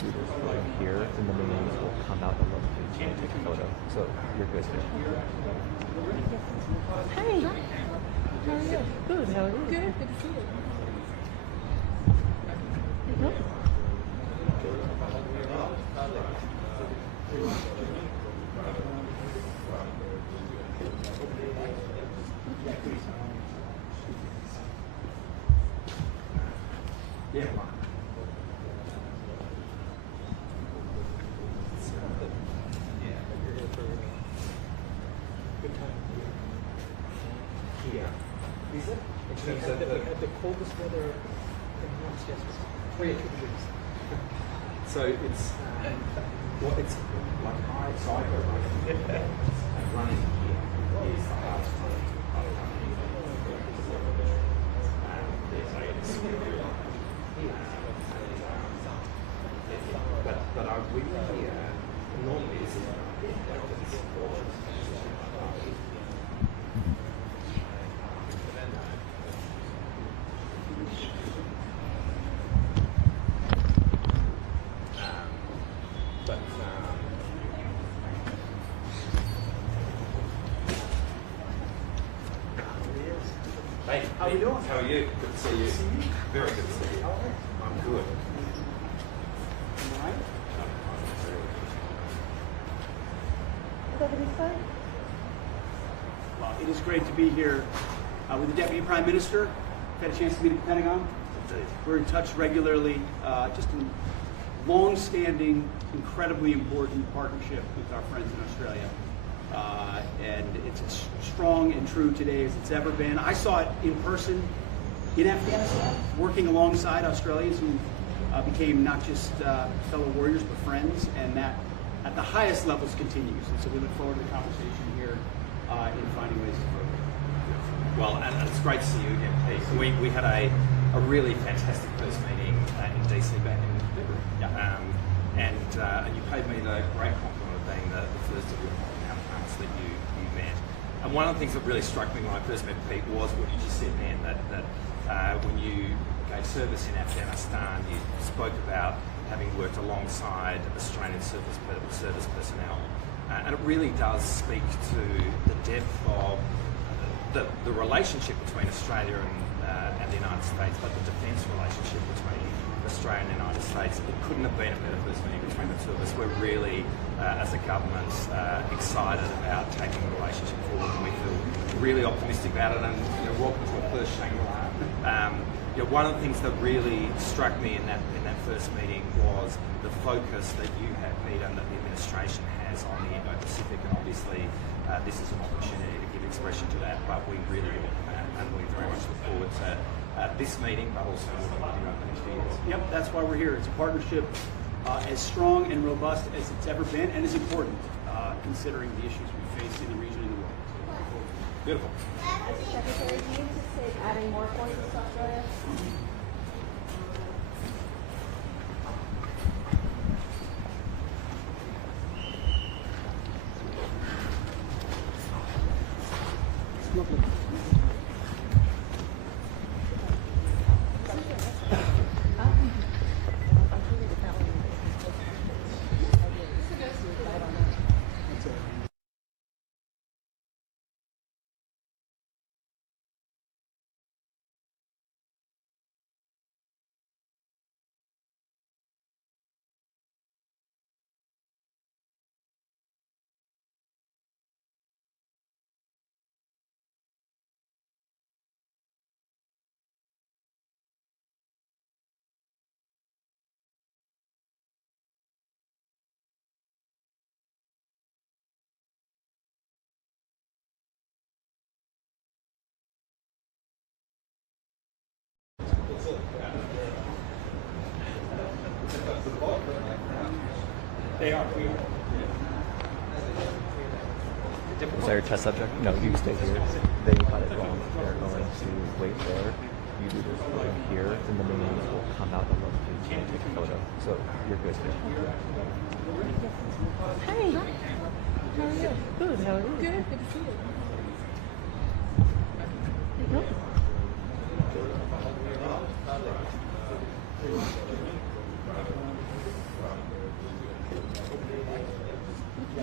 do this right here, and the names will come out above the page and take a photo. So you're good here. Hey. How are you? Good. How are you? Good. Good to see you. Yeah. Good time. Here. Is it? We had the coldest weather in months yesterday. 3 degrees. So it's well, it's like high cycle running and running here is the hardest running. But I really normally this is like this. Hey, how are you doing? How are you? Good to see you. Very good to see you. I'm good. Right? Well, it is great to be here with the Deputy Prime Minister. I've had a chance to meet at the Pentagon. We're in touch regularly, just a long-standing, incredibly important partnership with our friends in Australia. And it's as strong and true today as it's ever been. I saw it in person in Afghanistan, working alongside Australians who became not just fellow warriors, but friends, and that at the highest levels continues. And so we look forward to the conversation here in finding ways to further. Well, and it's great to see you again, Pete. We had a really fantastic first meeting in DC back in February. Yeah. And you paid me the great compliment of being the first of your counterparts that you met. And one of the things that really struck me when I first met Pete was what you just said, man, that when you gave service in Afghanistan, you spoke about having worked alongside Australian service personnel. And it really does speak to the depth of the relationship between Australia and the United States, but the defence relationship between Australia and the United States. It couldn't have been a better first meeting between the two of us. We're really, as a government, excited about taking the relationship forward, and we feel really optimistic about it. And welcome to our first Shangri-La. One of the things that really struck me in that first meeting was the focus that you have, Pete, and that the administration has on the Indo-Pacific, and obviously this is an opportunity to give expression to that, but we really welcome that, and we very much look forward to this meeting, but also working with you over the next few years. Yep, that's why we're here. It's a partnership as strong and robust as it's ever been, and is important considering the issues we face in the region and the world. Beautiful. Secretary, do you anticipate adding more forces to Australia? They are. We are. Is that your test subject? No, you stay here. They got it wrong. They're going to wait there. You do this right here, and the names will come out above the page and take a photo. So you're good here. Hey. How are you? Good. How are you? Good. Good to see you.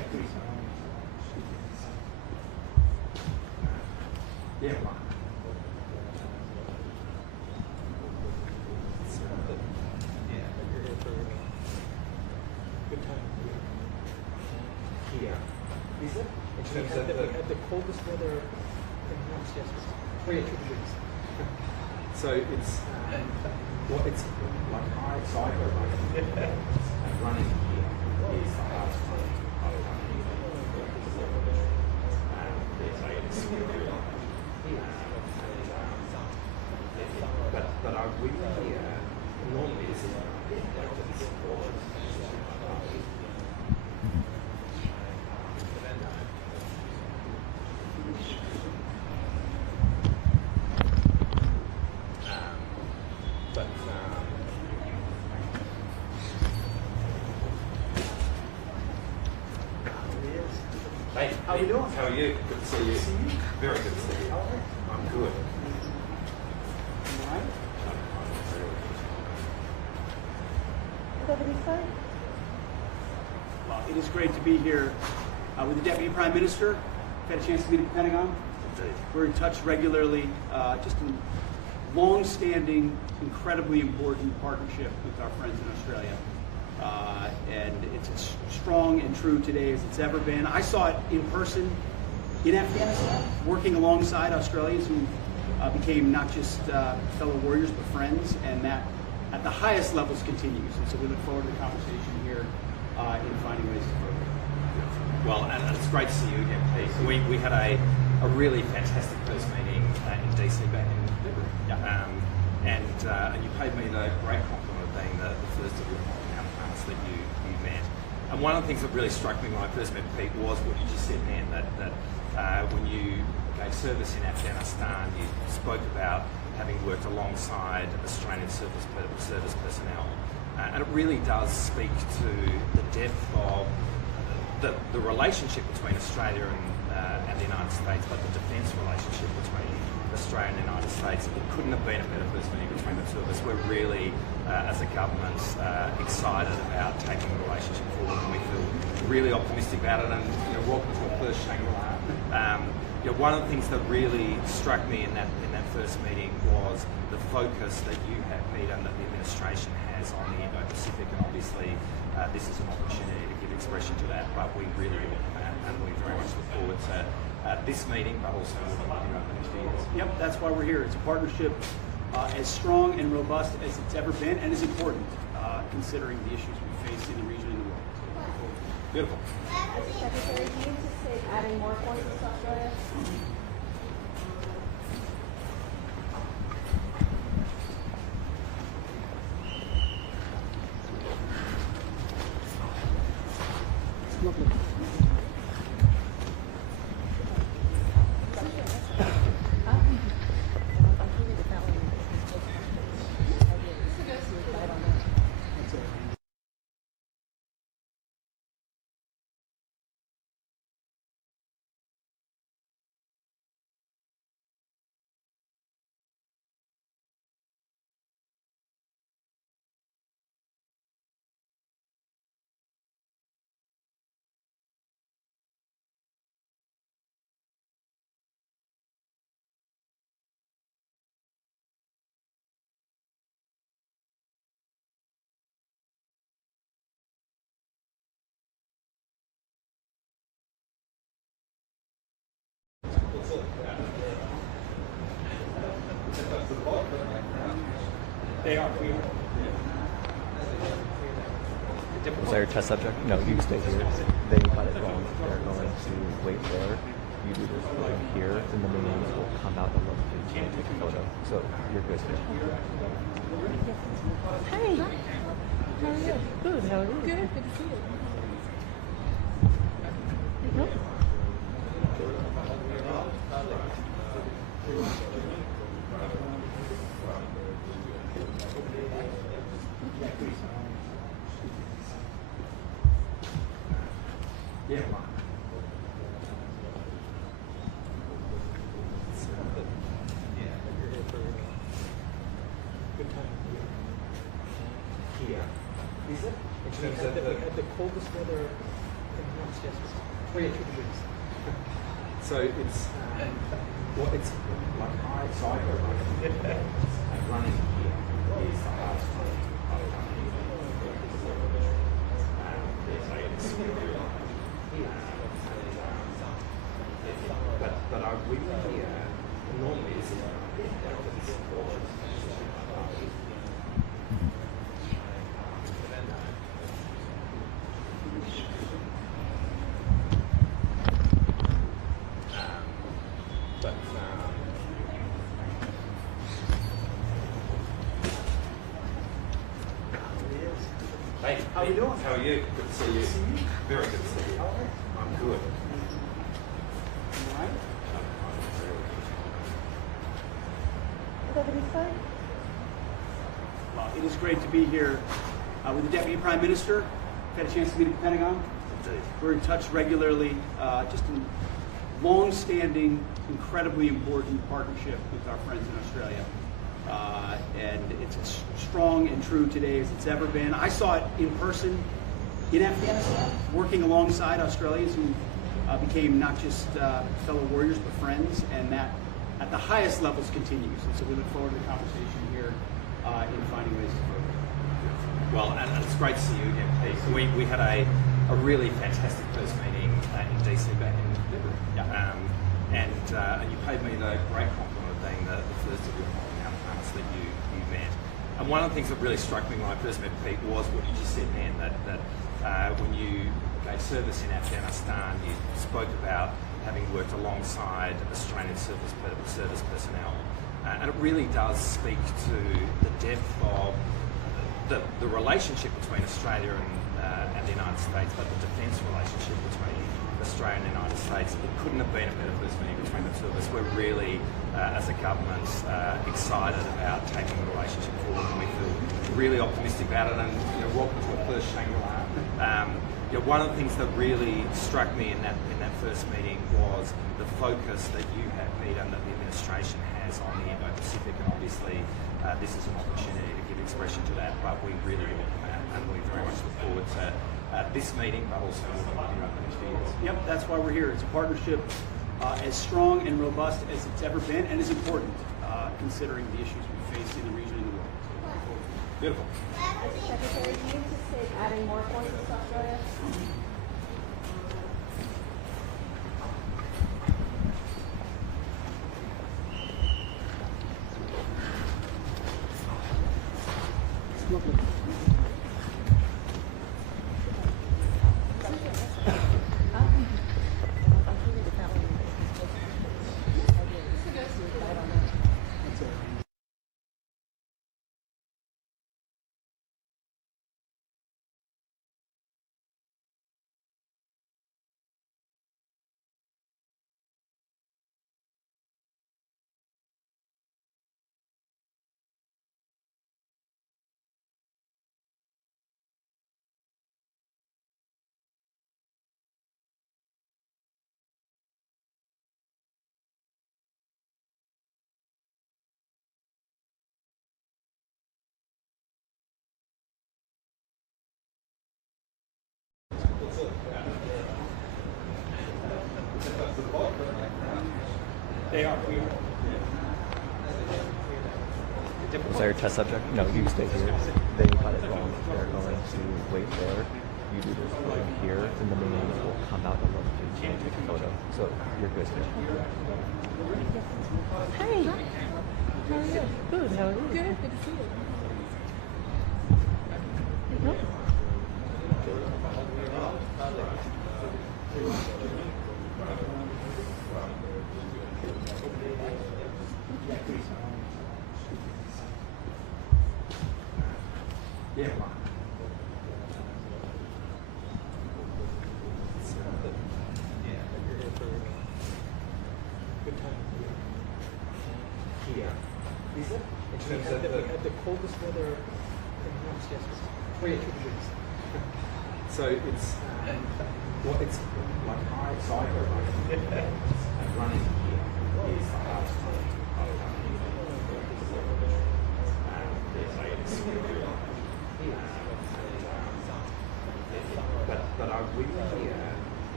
Yeah. Good time. Here. Is it? In terms of We had the coldest weather in months yesterday. 2 degrees. So it's it's like high cycle running, and running here is the hardest running I've done but I really normally this is like this Hey, How are you doing? How are you? Good to see you. Very good to see you. I'm good. All right. Well, it is great to be here with the Deputy Prime Minister. Had a chance to meet at the Pentagon. We're in touch regularly, just a long-standing, incredibly important partnership with our friends in Australia. And it's as strong and true today as it's ever been. I saw it in person in Afghanistan, working alongside Australians who became not just fellow warriors, but friends, and that at the highest levels continues. And so we look forward to the conversation here in finding ways to further. Well, and it's great to see you again, Pete. We had a really fantastic first meeting in DC back in February. And you paid me the great compliment of being the first of your counterparts that you met. And one of the things that really struck me when I first met Pete was what you just said, man, that when you gave service in Afghanistan, you spoke about having worked alongside Australian service personnel. And it really does speak to the depth of the relationship between Australia and the United States, but the defence relationship between Australia and the United States. It couldn't have been a better first meeting between the two of us. We're really, as a government, excited about taking the relationship forward, and we feel really optimistic about it. And welcome to our first Shangri-La. One of the things that really struck me in that first meeting was the focus that you have, Pete, and that the administration has on the Indo-Pacific, and obviously this is an opportunity to give expression to that, but we really welcome that, and we very much look forward to this meeting, but also over the next few years. Yep, that's why we're here. It's a partnership as strong and robust as it's ever been, and is important considering the issues we face in the region and the world. Beautiful. Secretary, do you anticipate adding more forces to Australia? They are. We are. Was there a test subject? No, you stay here. They got it wrong. They're going to wait there. You do this program here, and the minions will come out and look at you and take a photo. So you're good here. Hey. How are you? Good. How are you? Good. Good to see you. Yeah. Good time. Here. Is it? In terms of We had the coldest weather in months So it's it's like I cycle and running here is the hardest thing I've done but I really normally is Hey, How are you doing? How are you? Good to see you. Very good to see you. I'm good. All right. Well, it is great to be here with the Deputy Prime Minister. I've had a chance to meet at the Pentagon. Indeed. We're in touch regularly, just a long-standing, incredibly important partnership with our friends in Australia. And it's as strong and true today as it's ever been. I saw it in person in Afghanistan, working alongside Australians who became not just fellow warriors, but friends, and that at the highest levels continues. And so we look forward to the conversation here in finding ways to further. Well, and it's great to see you again, Pete. We had a really fantastic first meeting in DC back in February. Yeah. And you paid me the great compliment of being the first of your counterparts that you met. And one of the things that really struck me when I first met Pete was what you just said, man, that when you gave service in Afghanistan, you spoke about having worked alongside Australian service personnel. And it really does speak to the depth of the relationship between Australia and the United States, but the defence relationship between Australia and the United States. It couldn't have been a better first meeting between the two of us. We're really, as a government, excited about taking the relationship forward, and we feel really optimistic about it. And welcome to our first Shangri-La. One of the things that really struck me in that first meeting was the focus that you have, Pete, and that the administration has on the Indo-Pacific. And obviously, this is an opportunity to give expression to that, but we really welcome that, and we very much look forward to this meeting, but also working with you over the next few years. Yep, that's why we're here. It's a partnership as strong and robust as it's ever been, and is important considering the issues we face in the region and the world. Beautiful. Secretary, do you anticipate adding more forces to Australia? They are. We are. Was that your test subject? No, you stay here. They got it wrong. They're going to wait there. You do this over here, and the main will come out and look and take a photo. So you're good here. Hey. How are you? Good. How are you? Good. Good to see you. Yeah. Here. Is it? In terms of the coldest weather in months, yes. 3 degrees. So it's like I cycle and running here is the hardest thing I've done. But I really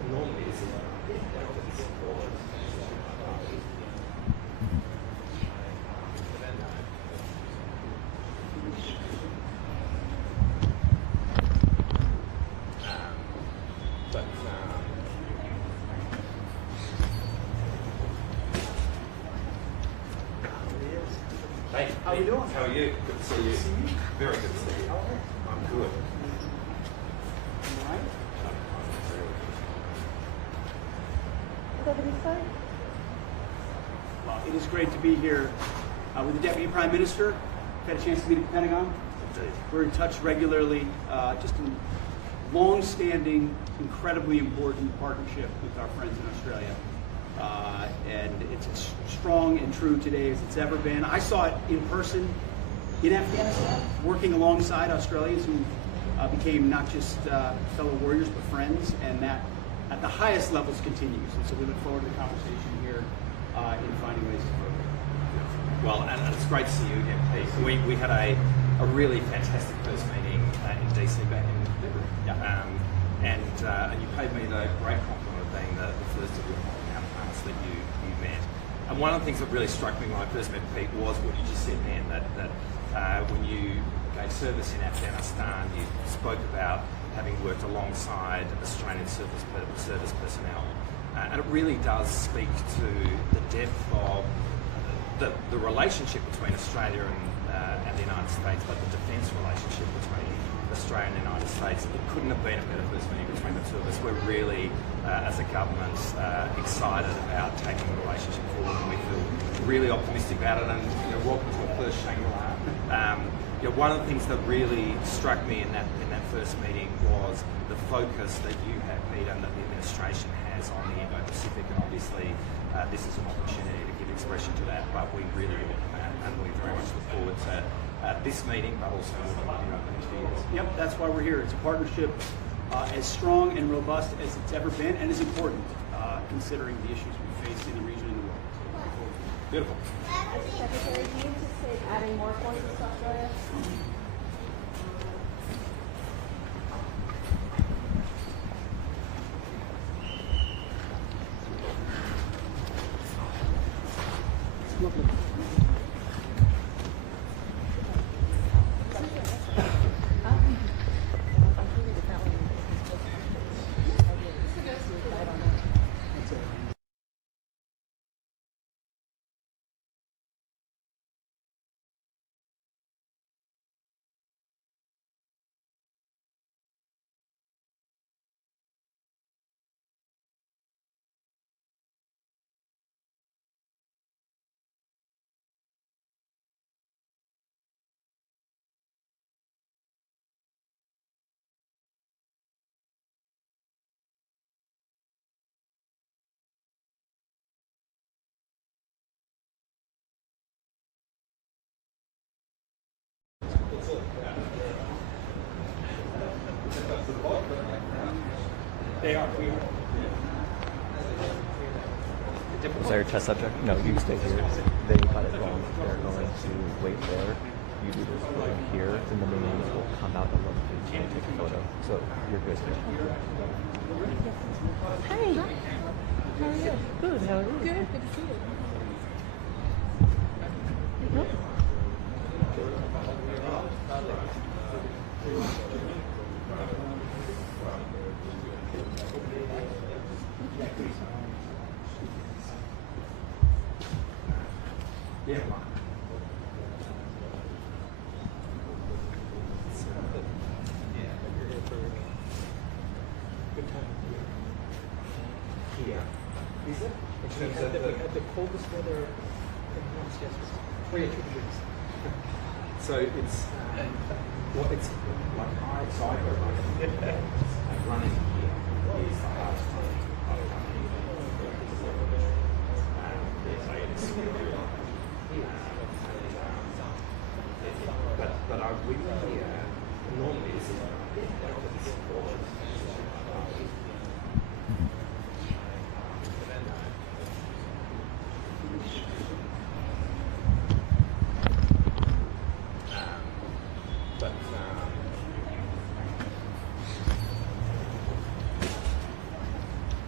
normally is Hey, How you doing? How are you? Good to see you. Very good to see you. I'm good. All right. Is that what he said? It is great to be here with the Deputy Prime Minister. Had a chance to meet at the Pentagon. We're in touch regularly, just a long-standing, incredibly important partnership with our friends in Australia. And it's as strong and true today as it's ever been. I saw it in person in Afghanistan, working alongside Australians who became not just fellow warriors, but friends, and that at the highest levels continues. And so we look forward to the conversation here in finding ways to further. Well, and it's great to see you again, Pete. We had a really fantastic first meeting in DC back in February. And you paid me the great compliment of being the first of your counterparts that you met. And one of the things that really struck me when I first met Pete was what you just said, man, that when you gave service in Afghanistan, you spoke about having worked alongside Australian service personnel. And it really does speak to the depth of the relationship between Australia and the United States, but the defence relationship between Australia and the United States. It couldn't have been a better first meeting between the two of us. We're really, as a government, excited about taking the relationship forward, and we feel really optimistic about it. And welcome to our first Shangri-La. One of the things that really struck me in that first meeting was the focus that you have, Peter, and that the administration has on the Indo-Pacific, and obviously this is an opportunity to give expression to that, but we really welcome that, and we very much look forward to this meeting, but also in 2 years. Yep, that's why we're here. It's a partnership as strong and robust as it's ever been, and is important considering the issues we face in the region and the world. Beautiful. Secretary, do you anticipate adding more forces to Australia? They are. We are. Was that your test subject? No, you stay here. They got it wrong. They're going to wait there. You do this program here, and the main will come out and look and take a photo. So you're good here. Hey. How are you? Good. How are you? Good. Good to see you. No? Yeah. Good time. Here. Is it? We had the coldest weather in months yesterday. 3 or 2 degrees. So it's it's like high cycle and running here is the hardest time. But I we normally is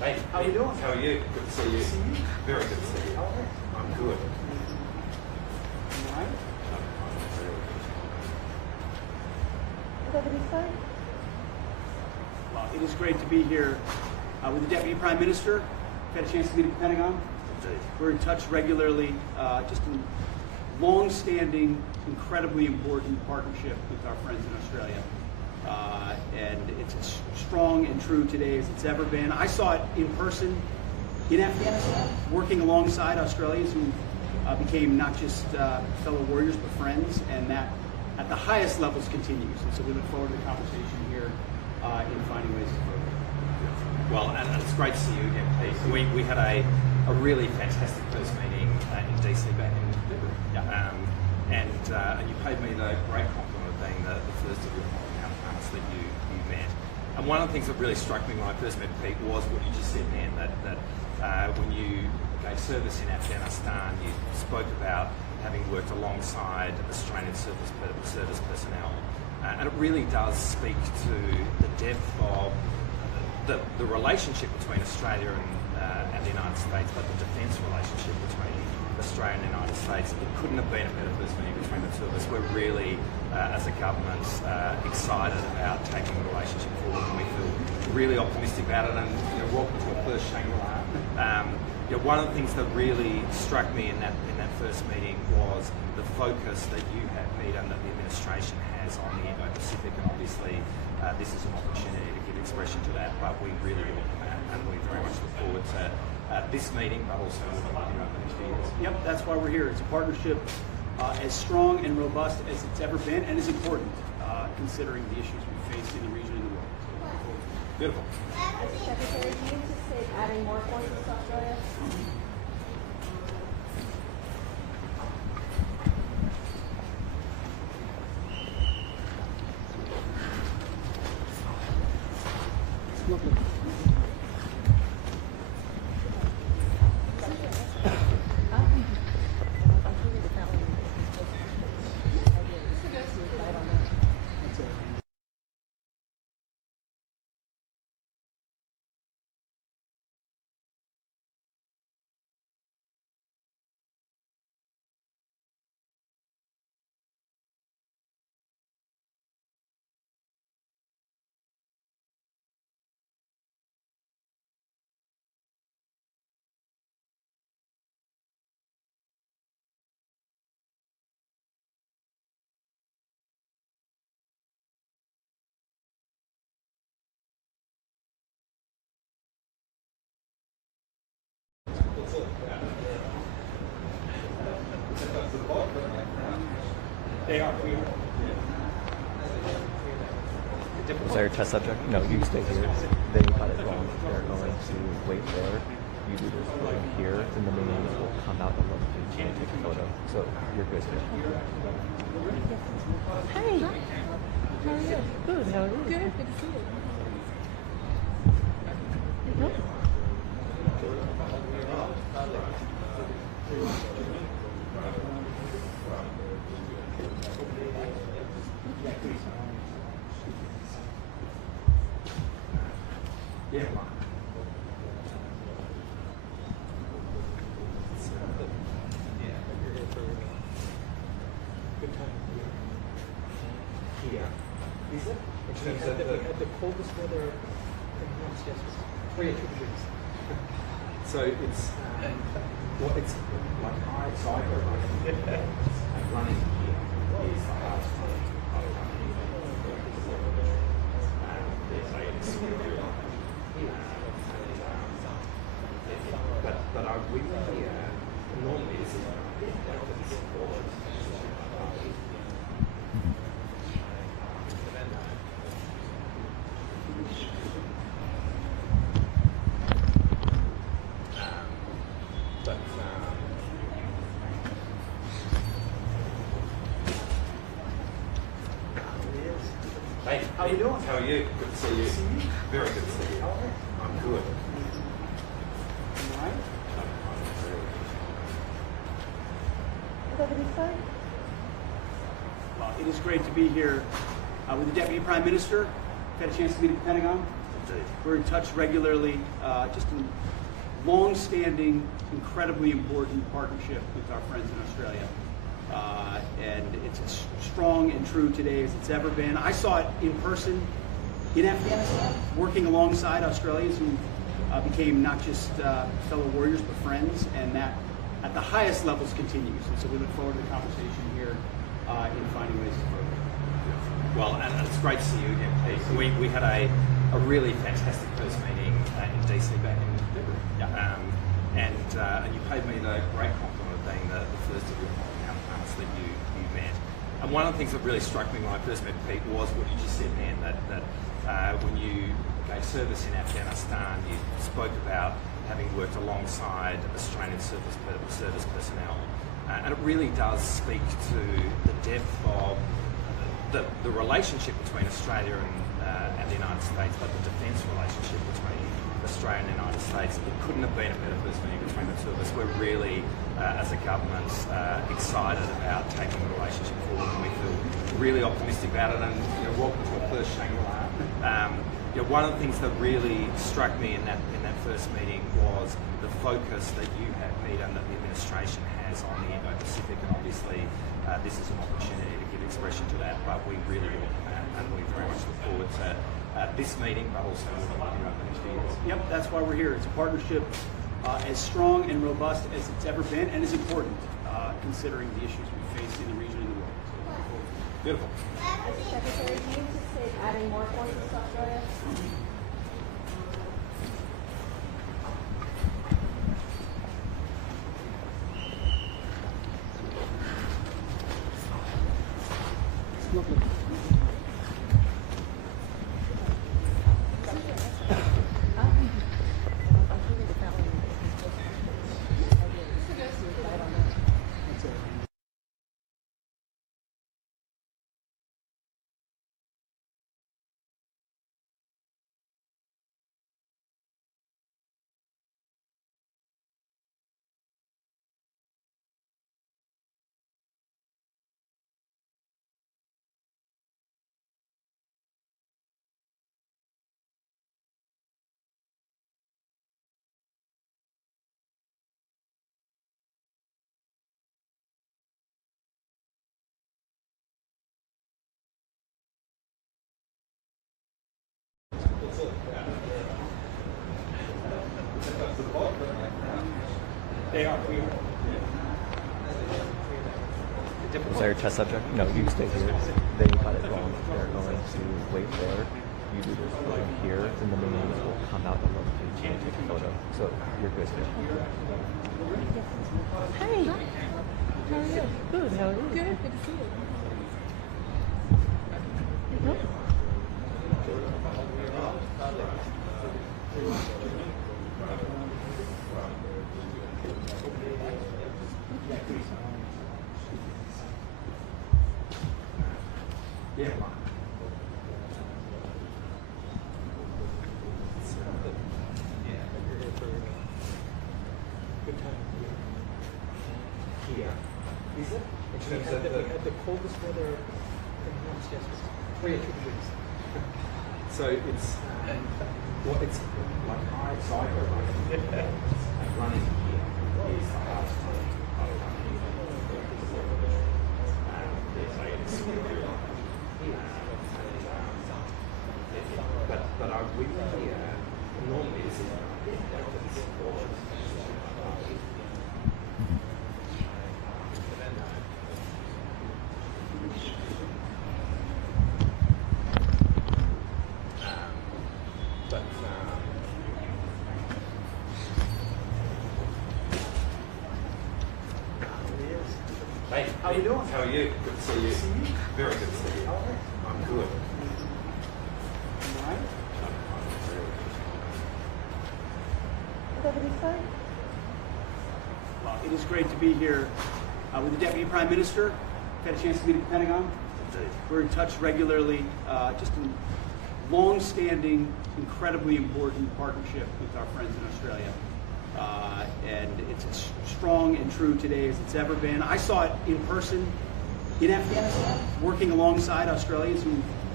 Hey, How are you doing? How are you? Good to see you. Very good to see you. I'm good. All right. What did he say? Well, it is great to be here with the Deputy Prime Minister. Had a chance to meet at the Pentagon. We're in touch regularly, just in long-standing, incredibly important partnership with our friends in Australia. And it's as strong and true today as it's ever been. I saw it in person in Afghanistan, working alongside Australians who became not just fellow warriors, but friends, and that at the highest levels continues. And so we look forward to the conversation here in finding ways to further. Well, and it's great to see you again, Pete. We had a really fantastic first meeting in DC back in February. And you paid me the great compliment of being the first of your counterparts that you met. And one of the things that really struck me when I first met Pete was what you just said, man, that when you gave service in Afghanistan, you spoke about having worked alongside Australian service personnel. And it really does speak to the depth of the relationship between Australia and the United States, but the defence relationship between Australia and the United States. It couldn't have been a better first meeting between the two of us. We're really, as a government, excited about taking the relationship forward, and we feel really optimistic about it. And welcome to our first Shangri-La. One of the things that really struck me in that first meeting was the focus that you have, Pete, and that the administration has on the Indo-Pacific, and obviously this is an opportunity to give expression to that, but we really welcome that, and we very much look forward to this meeting, but also over the next few years. Yep, that's why we're here. It's a partnership as strong and robust as it's ever been, and is important considering the issues we face in the region and the world. Beautiful. Secretary, do you anticipate adding more forces to Australia? They are. We are. Was there a test subject? No, you stay here. They got it wrong. They're going to wait there. You do this program here, and the main will come out above you and take a photo. So you're good here. Hey. How are you? Good. How are you? Good. Good to see you. Yeah. Is it? We had the coldest weather in months yesterday. 3 degrees. So it's it's like high cycle running. And running here is the hardest thing. But I we normally this is Hey, How are you doing? How are you? Good to see you. Very good to see you. I'm good. All right. What did he say? Well, it is great to be here with the Deputy Prime Minister. Had a chance to meet at the Pentagon. We're in touch regularly, just a long-standing, incredibly important partnership with our friends in Australia. And it's as strong and true today as it's ever been. I saw it in person in Afghanistan, working alongside Australians who became not just fellow warriors, but friends, and that at the highest levels continues. And so we look forward to the conversation here in finding ways to further. Well, and it's great to see you again, Pete. We had a really fantastic first meeting in DC back in February. And you paid me the great compliment of being the first of your counterparts that you met. And one of the things that really struck me when I first met Pete was what you just said, man, that when you gave service in Afghanistan, you spoke about having worked alongside Australian service personnel. And it really does speak to the depth of the relationship between Australia and the United States, but the defence relationship between Australia and the United States. It couldn't have been a better first meeting between the two of us. We're really, as a government, excited about taking the relationship forward, and we feel really optimistic about it. And welcome to our first Shangri-La. One of the things that really struck me in that first meeting was the focus that you have, Pete, and that the administration has on the Indo-Pacific. And obviously, this is an opportunity to give expression to that, but we really welcome that, and we very much look forward to this meeting, but also looking over the next few years. Yep, that's why we're here. It's a partnership as strong and robust as it's ever been, and is important considering the issues we face in the region and the world. Beautiful. Secretary, do you anticipate adding more forces to Australia? They are. We are. Was that your test subject? No, you stay here. They got it wrong. They're going to wait there. You do this over here, and the minions will come out the love page and take a photo. So you're good here. Hey. How are you? Good. How are you? Good. Good to see you. No? Yeah. Good time. Here. Is it? We had the coldest weather in months yesterday. 3 or 2 degrees. So it's like high cycle running. And running here is the hardest time. But are we normally is Hey, How are you doing? How are you? Good to see you. Very good to see you. I'm good. All right. It is great to be here with the Deputy Prime Minister. Had a chance to meet at the Pentagon. We're in touch regularly. Just a long-standing, incredibly important partnership with our friends in Australia. And it's as strong and true today as it's ever been. I saw it in person in Afghanistan, working alongside Australians who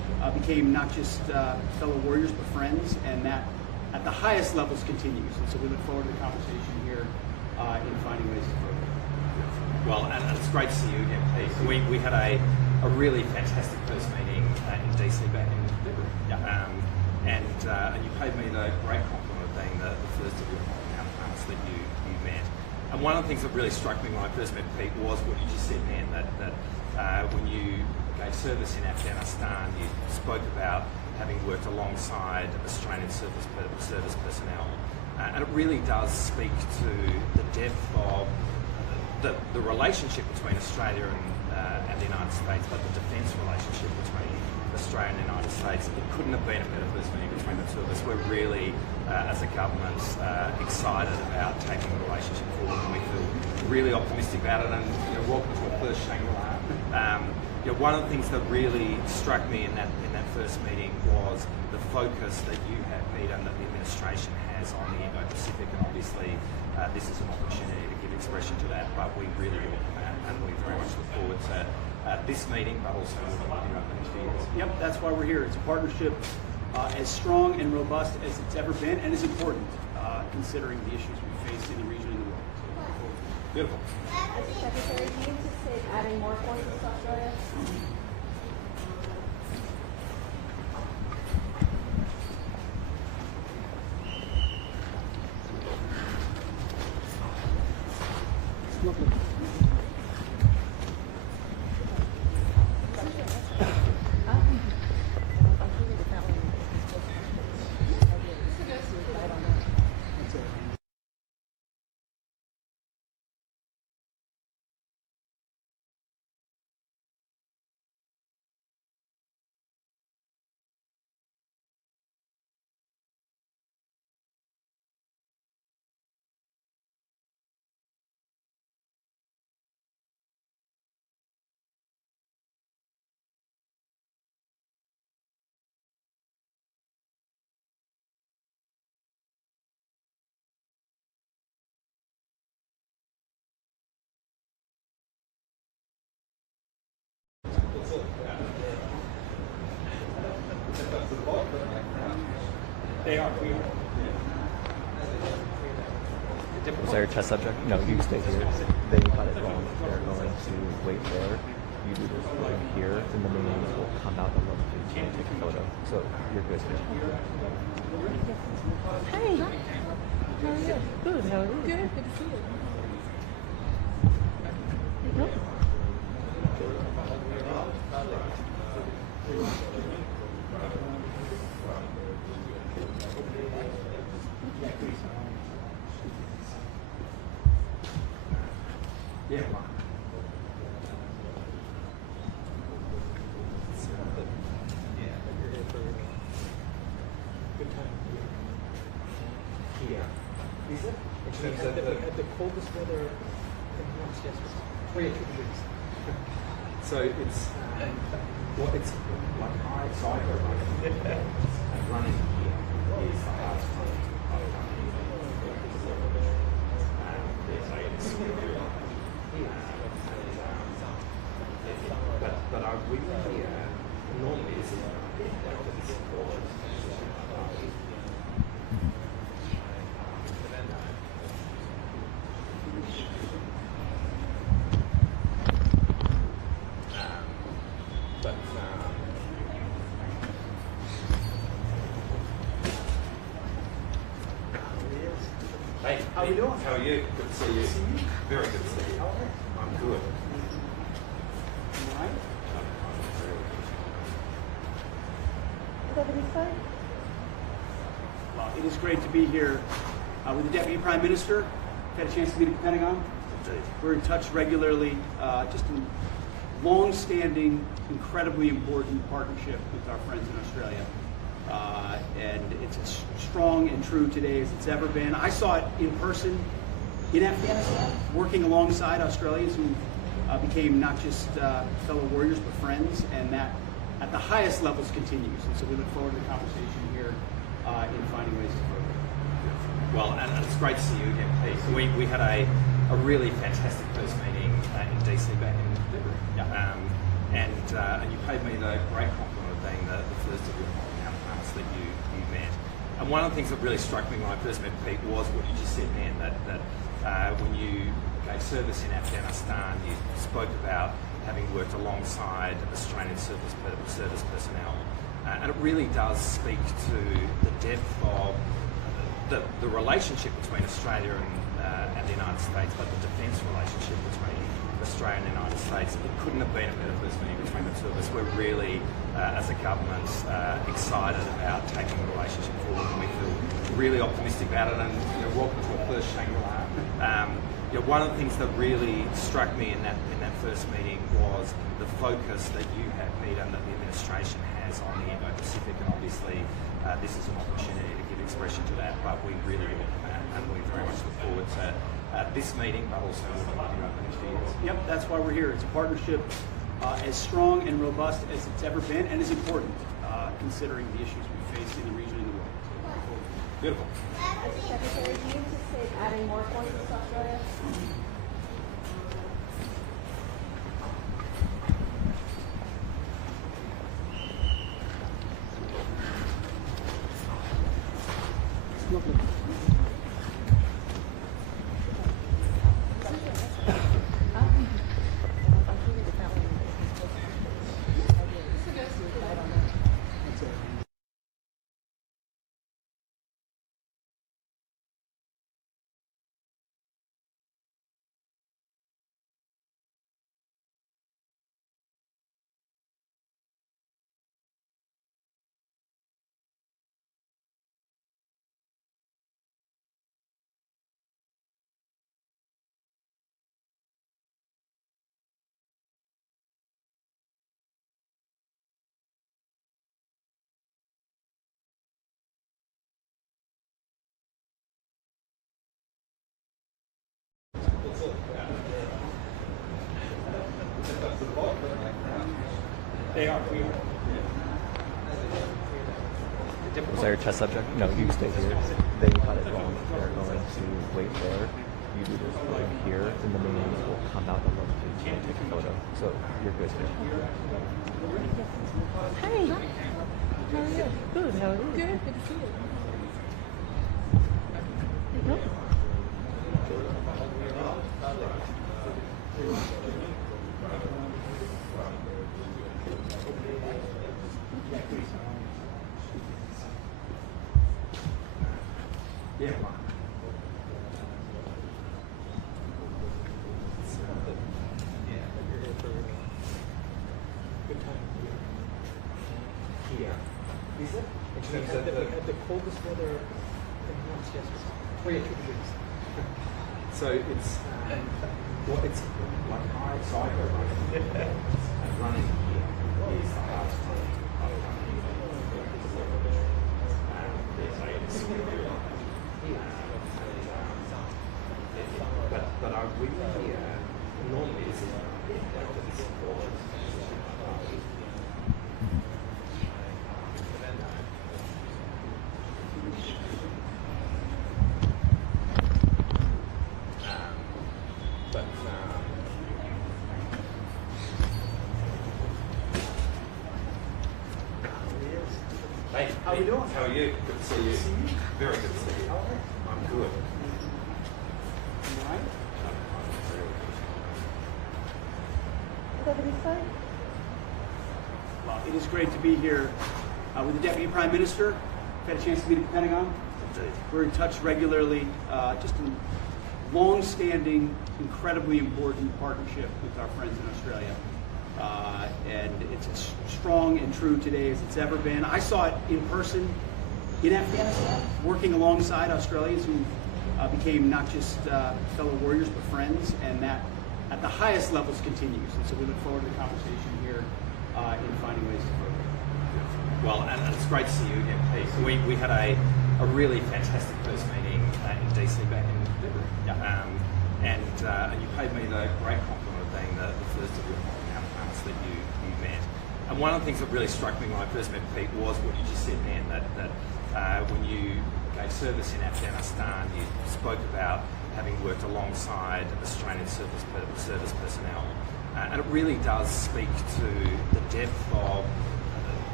became not just fellow warriors but friends, and that at the highest levels continues. And so we look forward to the conversation here in finding ways to further. Well, and it's great to see you again, Pete. We had a really fantastic first meeting in DC back in February. And you paid me the great compliment of being the first of your counterparts that you met. And one of the things that really struck me when I first met Pete was what you just said, man, that when you gave service in Afghanistan, you spoke about having worked alongside Australian service personnel. And it really does speak to the depth of the relationship between Australia and the United States, but the defence relationship between Australia and the United States. It couldn't have been a better first meeting between the two of us. We're really, as a government, excited about taking the relationship forward, and we feel really optimistic about it. And welcome to our first Shangri-La. One of the things that really struck me in that first meeting was the focus that you have, Pete, and that the administration has on the Indo-Pacific, and obviously this is an opportunity to give expression to that, but we really welcome that, and we very much look forward to this meeting, but also in the next few years. Yep, that's why we're here. It's a partnership as strong and robust as it's ever been, and is important considering the issues we face in the region and the world. Beautiful. Mr. Secretary, do you anticipate adding more forces to Australia? They are. We are. Was there a test subject? No, you stay here. They got it wrong. They're going to wait there. You do this program here, and the main will come out above the and take a photo. So you're good here. Hey. How are you? Good. How are you? Good. Good to see you. Yeah. Good time. Here. Is it? In terms of the coldest weather in months, yes. 3 degrees. So it's it's like high cycle running and running here is the hardest part of running. But I really normally is Hey, How are you doing? How are you? Good to see you. Very good to see you. I'm good. All right. Well, it is great to be here with the Deputy Prime Minister. Had a chance to meet at the Pentagon. We're in touch regularly, just a long-standing, incredibly important partnership with our friends in Australia. And it's as strong and true today as it's ever been. I saw it in person in Afghanistan, working alongside Australians who became not just fellow warriors but friends, and that at the highest levels continues. And so we look forward to the conversation here in finding ways to further. Well, and it's great to see you again, Pete. We had a really fantastic first meeting in DC back in February. And you paid me the great compliment of being the first of your counterparts that you met. And one of the things that really struck me when I first met Pete was what you just said, man, that when you gave service in Afghanistan, you spoke about having worked alongside Australian service personnel. And it really does speak to the depth of the relationship between Australia and the United States, but the defence relationship between Australia and the United States. It couldn't have been a better first meeting between the two of us. We're really, as a government, excited about taking the relationship forward, and we feel really optimistic about it. And welcome to our first Shangri-La. One of the things that really struck me in that first meeting was the focus that you have, Pete, and that the administration has on the Indo-Pacific, and obviously this is an opportunity to give expression to that, but we really welcome that, and we very much look forward to this meeting, but also over the next few years. Yep, that's why we're here. It's a partnership as strong and robust as it's ever been, and is important considering the issues we face in the region and the world. Beautiful. Secretary, do you anticipate adding more points to Australia? They are. We are. Was that your test subject? No, you stay here. They got it wrong. They're going to wait there. You do this over here, and the main will come out the love page and take a photo. So you're good here. Hey, how are you? Good, how are you? Good to see you. No? Yeah. Good time Here. Is it? In terms of We had the coldest weather in months yesterday. 2 degrees. So it's it's like high cycle running, and running here is the hardest thing of running. But I really normally is like this. Hey, How are we doing? How are you? Good to see you. Very good to see you. I'm good. All right. Well, it is great to be here with the Deputy Prime Minister. I've had a chance to meet at the Pentagon. We're in touch regularly, just a long-standing, incredibly important partnership with our friends in Australia. And it's as strong and true today as it's ever been. I saw it in person in Afghanistan, working alongside Australians who became not just fellow warriors, but friends, and that at the highest levels continues. And so we look forward to the conversation here in finding ways to further. Well, and it's great to see you again, Pete. We had a really fantastic first meeting in DC back in February. And you paid me the great compliment of being the first of your counterparts that you met. And one of the things that really struck me when I first met Pete was what you just said, man, that when you gave service in Afghanistan, you spoke about having worked alongside Australian service personnel. And it really does speak to the depth of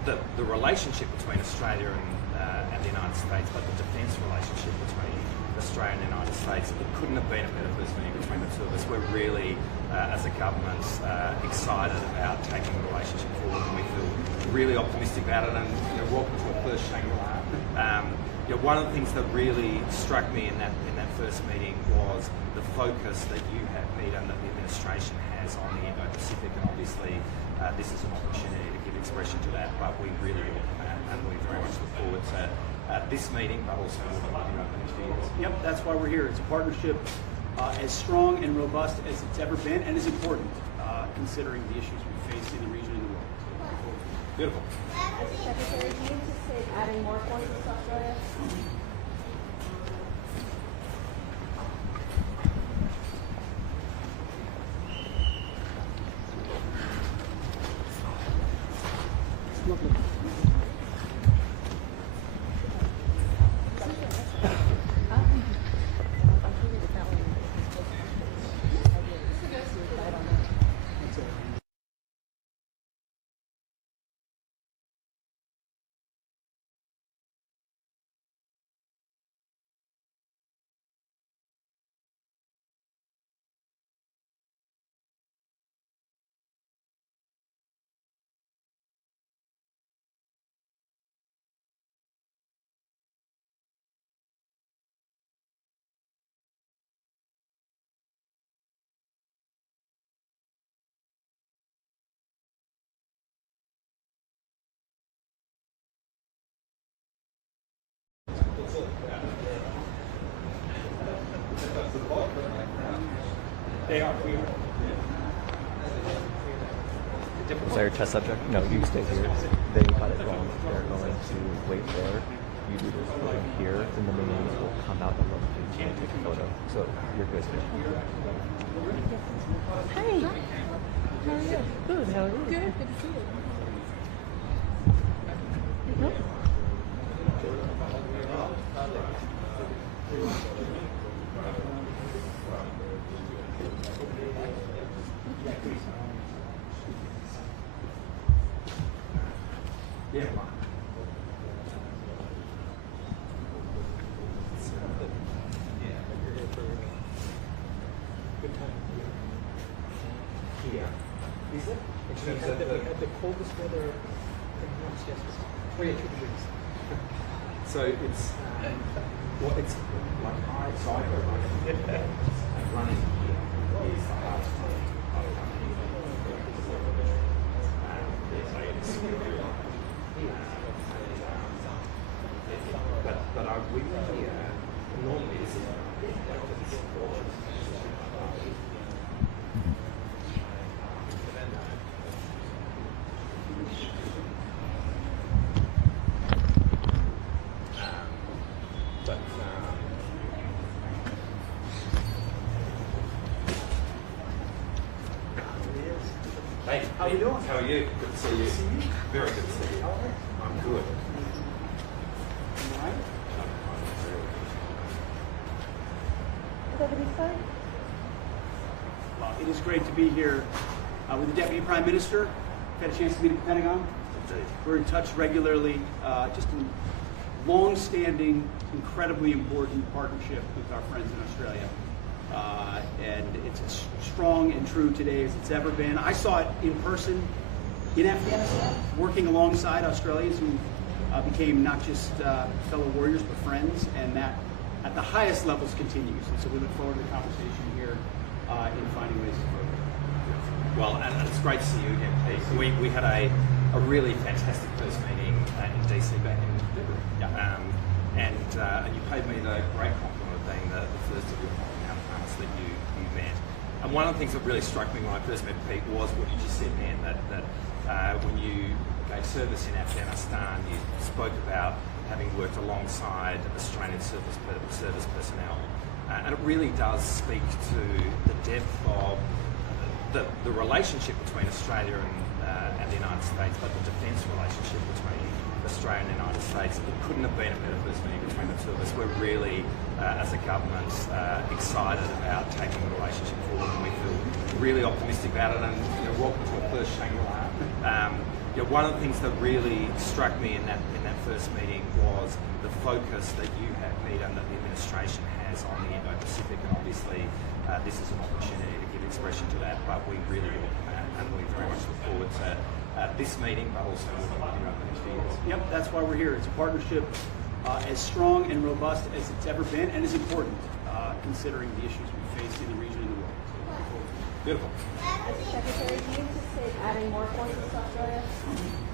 the relationship between Australia and the United States, but the defence relationship between Australia and the United States, it couldn't have been a better first meeting between the two of us. We're really, as a government, excited about taking the relationship forward, and we feel really optimistic about it. And welcome to a first Shangri-La. One of the things that really struck me in that first meeting was the focus that you have, Peter, and that the administration has on the Indo-Pacific, and obviously this is an opportunity to give expression to that, but we really welcome that, and we very much look forward to this meeting, but also working over the next few years. Yep, that's why we're here. It's a partnership as strong and robust as it's ever been, and is important considering the issues we face in the region and the world. Beautiful. Secretary, do you anticipate adding more forces to Australia? They are. We are. Was that your test subject? No, you stay here. They got it wrong. They're going to wait there. You do this program here, and the minions will come out and look and take a photo. So you're good here. Hey. How are you? Good. How are you? Good. Good to see you. Yeah. Good time. Here. Is it? We had the coldest weather in months yesterday. 22 degrees. So it's it's like I cycle running. And running here is the hardest thing I've done but I we here normally this is Hey, How you doing? How are you? Good to see you. Very good to see you. I'm good. All right. Is everybody fine? Well, it is great to be here with the Deputy Prime Minister. I've had a chance to meet at the Pentagon. Indeed. We're in touch regularly, just a long-standing, incredibly important partnership with our friends in Australia. And it's as strong and true today as it's ever been. I saw it in person in Afghanistan, working alongside Australians who became not just fellow warriors, but friends, and that at the highest levels continues. And so we look forward to the conversation here in finding ways to further. Well, and it's great to see you again, Pete. We had a really fantastic first meeting in DC back in February. Yeah. And you paid me the great compliment of being the first of your counterparts that you met. And one of the things that really struck me when I first met Pete was what you just said, man, that when you gave service in Afghanistan, you spoke about having worked alongside Australian service personnel. And it really does speak to the depth of the relationship between Australia and the United States, but the defence relationship between Australia and the United States. It couldn't have been a better first meeting between the two of us. We're really, as a government, excited about taking the relationship forward, and we feel really optimistic about it. And welcome to a first Shangri-La. one of the things that really struck me in that first meeting was the focus that you have, Peter, and that the administration has on the Indo-Pacific, and obviously this is an opportunity to give expression to that, but we really look and we very much look forward to this meeting, but also looking at the next few years. Yep, that's why we're here. It's a partnership as strong and robust as it's ever been, and is important considering the issues we face in the region and the world. Beautiful. Secretary, do you anticipate adding more courses to Australia?